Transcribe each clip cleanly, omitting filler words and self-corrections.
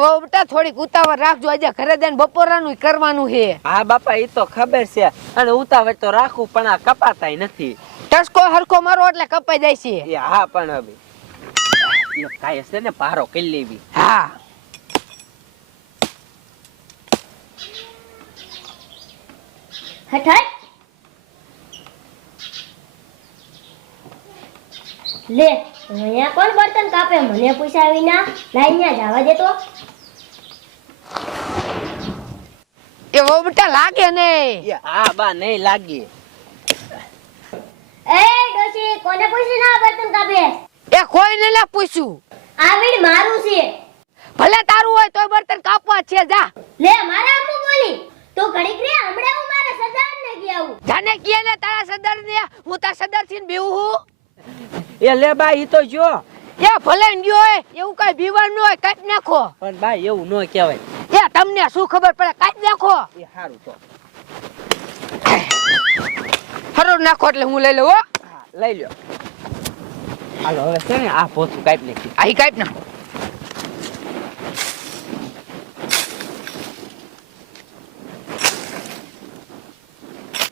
વહુ બેટા થોડીક ઉતાવળ રાખજો, આજે ઘરે જઈને બપોરાનું કરવાનું છે. હા બાપા એ તો ખબર છે, અને ઉતાવળ તો રાખું પણ આ કપાતાય નથી. ટસકો હરખો મારો એટલે કપાઈ જાય છે. હા પણ હવે એ કાય છે ને પારો કરી લેવી. હા હટ હટ લે અહીંયા કોણ બર્તન કાપે? મને પૂછ્યા વિના લાઈન જવા દે તો. એ વહુ બેટા લાગે નહીં. હા બા નહીં લાગી. એ ડોશી કોને પૂછીને આ બર્તન કાપે? એ કોઈને ના પૂછ્યું. આ વીડ મારું છે. ભલે તારું હોય તોય બર્તન કાપવા છે. જા લે મારા આમુ બોલી તું ઘડીક રે, હમણાં હું મારા સરદારને ગઈ આવું. જાને કે ને તારા સરદાર ને હું તારા સરદાર થઈને બેહું હું. એ લે બા ઈ તો જો. એ ભલે ગયો હોય એવું કઈ બીવાનું હોય કાઢી નાખો. પણ બા એવું ન કહેવાય. એ તમને શું ખબર પડે, કાઢી નાખો. એ સારું તો હરોડ નાખો એટલે હું લઈ લઉં હો. હા લઈ લ્યો. હાલો હવે છે ને આ પોતું કાઢી નાખી. આઈ કાઢી નાખો.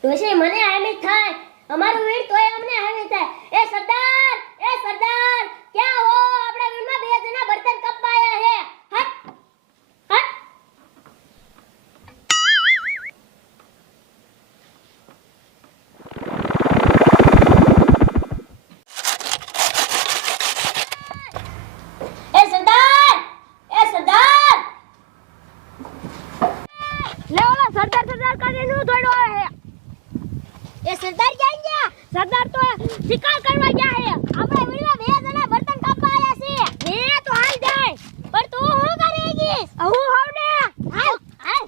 ડોશી મને હામી થાય, અમારું વીડ તોય અમને હામી થાય. એ સરદાર ક્યાં હો? આપણા વીડમાં બે જણા બર્તન કપાયા હે. હટ હટ એ સરદાર લે ઓલા સરદાર કરીને નું દોડ્યો હે. એ સરદાર ક્યાં ગયા? સરદાર તો શિકાર કરવા ગયા હે. આપણા વીડમાં બે જણા બર્તન કાપવા આયા છે. ને તો હાલ જાય. પણ તું શું કરેગી? હું હોવ ને. હાલ હાલ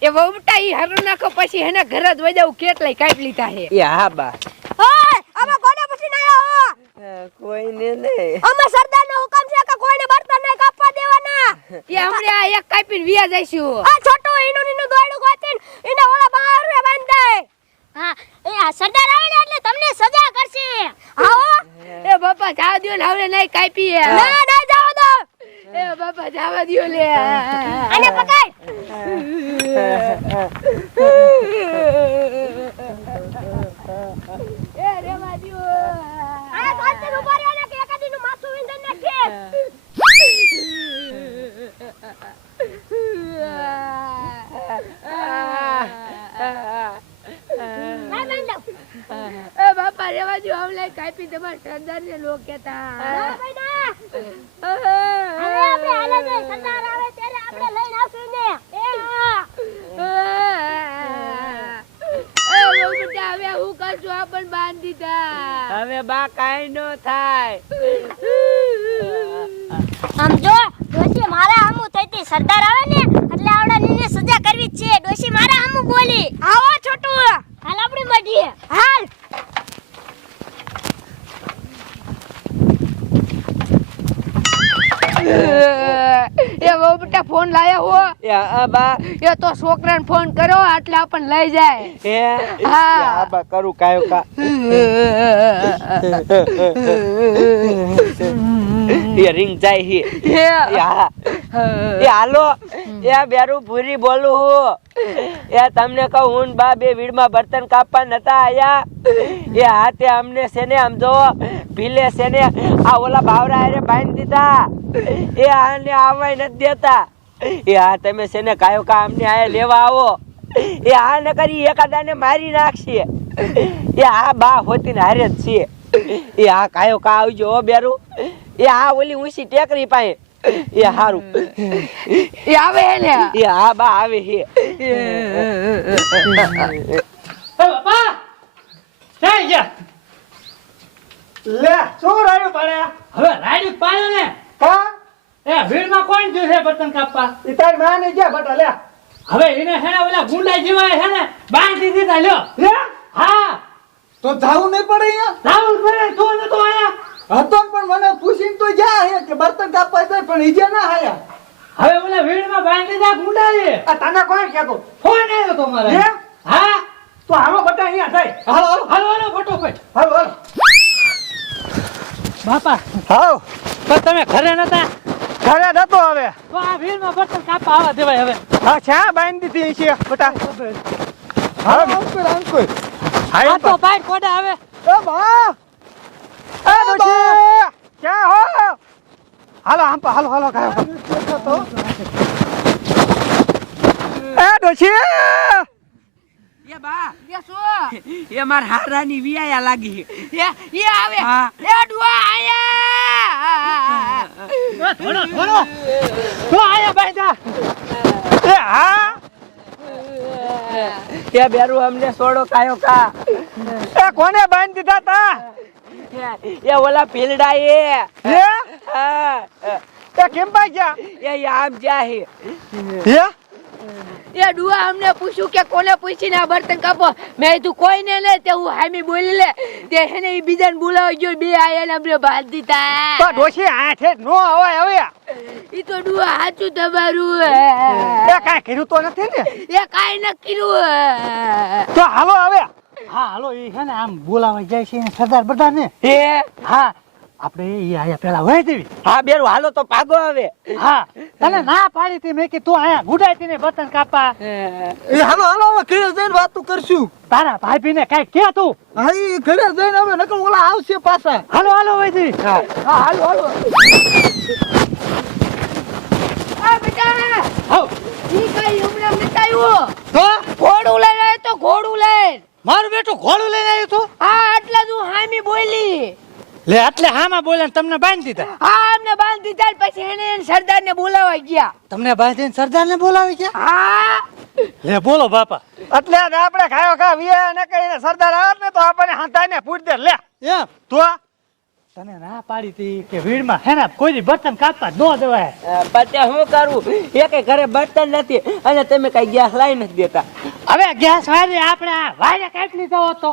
એ વહુ બેટા ઈ હરો નાખો પછી એના ઘરે જ વજાવું કેટલાય કાઢી લીધા હે. એ હા બા. ઓય અમે કોને પછી ના આવો? કોઈને નહીં. અમે સરદારનો હુકમ છે કે કોઈને બર્તન નહીં કાપવા દેવાના. એ હમણે આ એક કાપીને વિયા જઈશું. આ છોટો ઈનું દોયડું ગોતીને એને ઓલા બહાર બાંધી દે. હા એ આ સરદાર આવે ને એટલે તમને સજા કરશે. આવો એ બાપા જાવ દયો ને હવે નહીં કાપી. ના ના જાવ દો. એ બાપા જાવા દયો લે. આને પકડ. એ રેવા દયો. આને કાંતે ઉભા રહે ને કે એકાદીનું માથું વિંદર નાખે. એ બાપા રેવા દયો હવે કાપી તમારા સરદારને લો કેતા. ના ભાઈ ના. આપણે હાલે છે સરદાર આવે ત્યારે આપણે લઈને આવશું ને. હવે હું કરશું આપણ બાંધી દીધા. હવે બા કાઈ નો થાય. આમ જો ડોશી મારા હામું થઈતી સરદાર આવે ને એટલે આવડા નીને સજા કરવી જ છે. ડોશી મારા હામું બોલી. આવો છોટુ હાલ આપણી મઢીએ. હાલ. એ બહુ બેટા ફોન લાયા હો. એ આ બા એ તો છોકરાને ફોન કર્યો એટલે આપણને લઈ જાય. એ હા. આ બા કરું કાયો કા. એ રિંગ જાય હી. એ હા. એ હાલો એ બેરું ભૂરી બોલું હું. એ તમને કહું હું બા બે વીડમાં બર્તન કાપવા નતા આયા. એ હાથે અમને સેને આમ જો ભીલે સેને આ ઓલા બાવરા હારે બાંધી દીધા. એ આને આવવાય નથી દેતા. એ હા તમે સેને કાયો કા અમને આયા લેવા આવો. એ આ ન કરી એકાદાને મારી નાખશે. એ આ બા હોતી ને હારે જ છે. એ આ કાયો કા આવજો હો બેરું. એ આ ઓલી ઊંચી ટેકરી પાસે. એ હારું એ આવે હે ને. એ હા બા આવે હે. બાપા ક્યાં ગયા? લે શું રાડ્યું પડે? હવે રાડ્યું પાડ્યો ને. હા એ ભીડમાં કોણ ગયું છે બર્તન કાપવા? ઈ તારી માને ગયા બટા લે. હવે એને છે ને ઓલા ગુંડા જેવા છે ને બાંધી દીધા લ્યો. લે હા તો જાવું નહીં પડે અહીંયા. રાહુલ ભાઈ તું નતો આયા. હતો પણ મને પૂછીને તો જા હે કે બર્તન કાપવા જાય પણ ઈજે ના આયા. હવે ઓલા ભીડમાં બાંધી દીધા ગુંડા છે. આ તને કોણ કહેતો? ફોન આવ્યો તો મારે. હે? હા તો હાલો બટા અહીંયા થાય. હાલો હાલો હાલો હાલો ફટોફટ. હાલો હાલો. બાપા હાલો પણ તમે ઘરે નતા? ઘરે નતો હવે. તો આ વીરમાં બર્તન કાપવા આવા દેવાય હવે. હા છા બાંધી દીધી છે બેટા. હા અંકુર અંકુર. આ તો બાઈક કોડા આવે. એ બા. એ ડોશી. ક્યાં હો? હાલો આમ હાલો હાલો ગાયો. એ ડોશી. એ બા એ શું એ માર હારાની વિયાયા લાગી. એ આવે હા. એ ડુઆ આયા ધોળો ધોળો. તો આયા બાઈદા. એ હા. એ બેરું અમને છોડો કાયો કા. એ કોને બાંધી દીધા તા? એ ઓલા પીલડા એ. હે? હા. એ કેમ ભાગ્યા? એ આમ જાહે. હે? એ ડુઆ અમને પૂછ્યું કે કોને પૂછીને આ બર્તન કાપો મેં તું કોઈને લે તે હું હામી બોલી લે તે એને ઈ બીજાને બોલાવી ગયો બે આયા ને અમને બાંધી તો દીધા ડોશી આ છે નો અવાય હવે. ઈ તો ડુઆ સાચું તમારું એ કાંઈ કર્યું તો નથી ને? એ કાઈ ન કર્યું તો હાલો હવે. હા હાલો એ છે ને આમ બોલાવા જાય છે સરદાર બધા ને. હે હા આપણે એ આયા પેલા વહી દેવી. હા બેરું હાલો તો ભાગો હવે. હા તને ના પાડી હતી મેં કે તું આયા ગુડાઈ ને બર્તન કાપા. એ હાલો હાલો હવે ઘરે જઈને વાતું કરશું. તારા ભાભી ને કઈ કે તું. હા ઈ ઘરે જઈને હવે નકર ઓલા આવશે પાછા. હાલો હાલો વહી દેવી. હા. હા હાલો હાલો આ બેટા હાવ. ઈ કઈ હમણાં મટાયું તો ઘોડું લઈને આવ્યો તો ઘોડું લઈને મારું બેટું ઘોડું લઈને આવ્યું તું. હા એટલે જ હું હામી બોલી લે એટલે હામાં બોલે તમને બાંધી દીધા. હા અમને બાંધી દીધા ને પછી એને સરદારને બોલાવા ગયા તમને બાંધીને સરદારને બોલાવી ગયા. હા લે બોલો બાપા. એટલે જ આપણે ખાયો ખા વિયા ને કહીને સરદાર આવત ને તો આપણને હાંતાઈને પૂછ દે લે. એમ તો તને ના પાડી હતી કે વીડમાં હે ને કોઈ બર્તન કાપવા ન દેવાય. પતે હું કરું એકે ઘરે બર્તન નથી અને તમે કઈ ગેસ લાવી નથી દેતા. હવે ગેસ વાળી આપણે આ વાયરે કાપી લીધો હતો.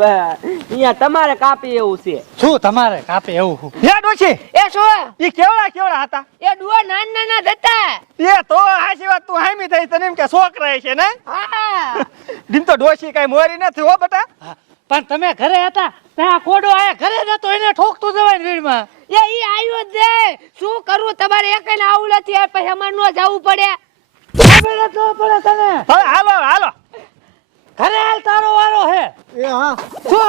અહીંયા તમારે કાપી એવું છે. શું તમારે કાપે એવું? હે ડોશી એ શું ઈ કેવડા હતા? એ ડુઆ નાના નાના હતા એ તો હાચી વાત તું હામી થઈ તને એમ કે છોકરા છે ને? હા દીમ તો ડોશી કઈ મોરી નથી હો બેટા. પણ તમે ઘરે હતા ત્યાં કોડો આયા ઘરે નતો એને ઠોકતું જવાય ને વીડમાં. એ ઈ આવ્યો જ દે શું કરું તમારે એકને આવું નથી યાર પછી અમારે નો જવું પડે ખબર જ ન પડે તને. હવે હાલો હાલો. ઘરે હાલ તારો વારો હે. એ હા શું